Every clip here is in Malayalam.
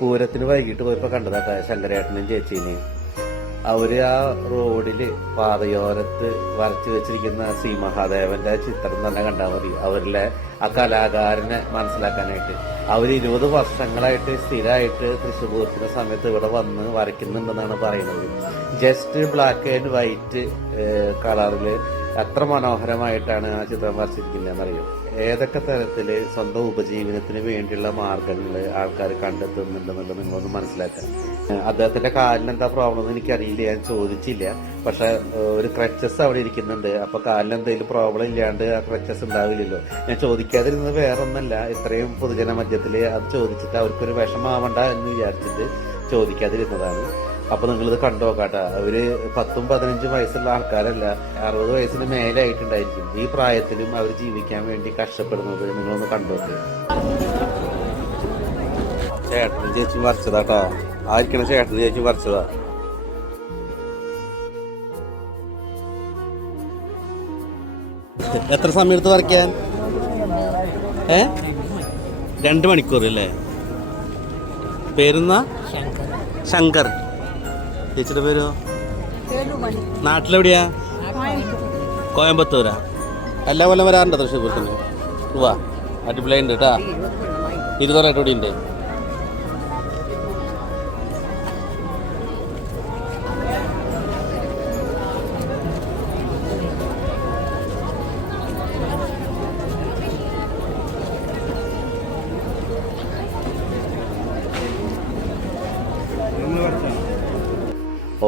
പൂരത്തിന് വൈകിട്ട് പോയപ്പോ കണ്ടതാട്ടെ ശങ്കരേട്ടനും ചേച്ചീനെയും. അവര് ആ റോഡില് പാതയോരത്ത് വരച്ചു വെച്ചിരിക്കുന്ന ശ്രീ മഹാദേവന്റെ ചിത്രം തന്നെ കണ്ടാൽ മതി അവരിലെ ആ കലാകാരനെ മനസ്സിലാക്കാനായിട്ട്. അവർ 20 വർഷങ്ങളായിട്ട് സ്ഥിരമായിട്ട് തൃശ്ശൂർ പൂരത്തിന്റെ സമയത്ത് ഇവിടെ വന്ന് വരയ്ക്കുന്നുണ്ടെന്നാണ് പറയുന്നത്. ജസ്റ്റ് ബ്ലാക്ക് ആൻഡ് വൈറ്റ് കളറില് എത്ര മനോഹരമായിട്ടാണ് ആ ചിത്രം വരച്ചിരിക്കുന്നതെന്നറിയും. ഏതൊക്കെ തരത്തില് സ്വന്തം ഉപജീവനത്തിന് വേണ്ടിയുള്ള മാർഗങ്ങള് ആൾക്കാർ കണ്ടെത്തുന്നുണ്ടെന്നുള്ളത് നിങ്ങളൊന്ന് മനസ്സിലാക്കാം. അദ്ദേഹത്തിന്റെ കാലിന് എന്താ പ്രോബ്ലം എന്ന് എനിക്കറിയില്ല, ഞാൻ ചോദിച്ചില്ല. പക്ഷെ ഒരു ക്രച്ചസ് അവിടെ ഇരിക്കുന്നുണ്ട്. അപ്പൊ കാലിന് എന്തെങ്കിലും പ്രോബ്ലം ഇല്ലാണ്ട് ആ ക്രച്ചസ് ഉണ്ടാവില്ലല്ലോ. ഞാൻ ചോദിക്കാതിരുന്നത് വേറൊന്നല്ല, ഇത്രയും പൊതുജന മധ്യത്തില് അത് ചോദിച്ചിട്ട് അവർക്കൊരു വിഷമാവണ്ട എന്ന് വിചാരിച്ചിട്ട് ചോദിക്കാതിരുന്നതാണ്. അപ്പൊ നിങ്ങളിത് കണ്ടു നോക്കാട്ടെ. അവര് 10-15 വയസ്സുള്ള ആൾക്കാരല്ല, 60 വയസ്സിന് മേലെ ആയിട്ടുണ്ടായിരിക്കും. ഈ പ്രായത്തിലും അവർ ജീവിക്കാൻ വേണ്ടി കഷ്ടപ്പെടുന്നത് നിങ്ങളൊന്ന് കണ്ടു നോക്ക്. ചേട്ടനും ചേച്ചി വരച്ചതാട്ടാ, ആയിരിക്കണം ചേട്ടനും ചേച്ചി വരച്ചതാ. എത്ര സമയം എടുത്ത് വരയ്ക്കാൻ? 2 മണിക്കൂർ അല്ലേ? പേരെന്നാ? ശങ്കർ. ചേച്ചിയുടെ പേരോ? നാട്ടിലെവിടെയാ? കോയമ്പത്തൂരാ. എല്ലാ കൊല്ലം വരാറുണ്ടോ തൃശ്ശൂർ പൂരത്തിന്? വാ, അടിപൊളിയുണ്ട് കേട്ടാ. 20 കൂടി ഉണ്ട്.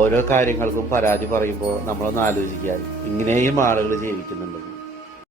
ഓരോ കാര്യങ്ങൾക്കും പരാതി പറയുമ്പോൾ നമ്മളൊന്ന് ആലോചിക്കാൻ, ഇങ്ങനെയും ആളുകൾ ജീവിക്കുന്നുണ്ട്.